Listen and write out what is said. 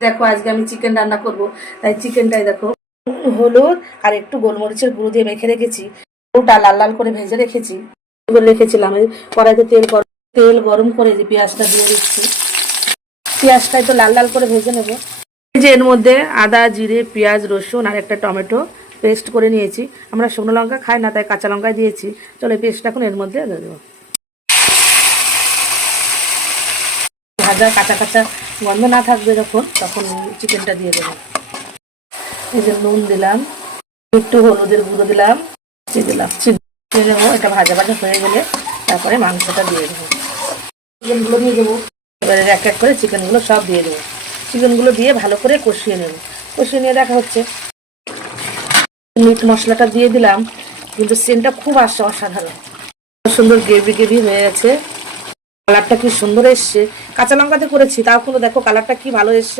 দেখো আজকে আমি চিকেন রান্না করব, তাই চিকেনটাই দেখো হলুদ আর একটু গোলমরিচের গুঁড়ো দিয়ে মেখে রেখেছি। ওটা লাল লাল করে ভেজে রেখেছি, রেখেছিলাম। কড়াইতে তেল গরম করে যে পেঁয়াজটা দিয়ে দিচ্ছি। পেঁয়াজটা একটু লাল লাল করে ভেজে নেবো। এই যে এর মধ্যে আদা, জিরে, পেঁয়াজ, রসুন আর একটা টমেটো পেস্ট করে নিয়েছি। আমরা শুকনো লঙ্কা খাই না, তাই কাঁচা লঙ্কা দিয়েছি। চলো এই পেস্টটা এখন এর মধ্যে দিয়ে দেবো। ভাজা কাঁচা কাঁচা গন্ধ না থাকবে যখন, তখন চিকেনটা দিয়ে দেবো। এই যে নুন দিলাম, একটু হলুদের গুঁড়ো দিলাম, দিলাম দিয়ে দেবো। এটা ভাজা ভাজা হয়ে গেলে তারপরে মাংসটা দিয়ে দেবো, চিকেনগুলো দিয়ে দেবো। এবারে এক এক করে চিকেনগুলো সব দিয়ে দেবো। চিকেনগুলো দিয়ে ভালো করে কষিয়ে নেব। কষিয়ে নিয়ে দেখা হচ্ছে। মিট মশলাটা দিয়ে দিলাম, কিন্তু সেন্টটা খুব আসছে অসাধারণ, সুন্দর গ্রেভি গ্রেভি হয়ে গেছে। কালারটা কি সুন্দর এসছে। কাঁচা লঙ্কাতে করেছি, তাও কিন্তু দেখো কালারটা কি ভালো এসছে।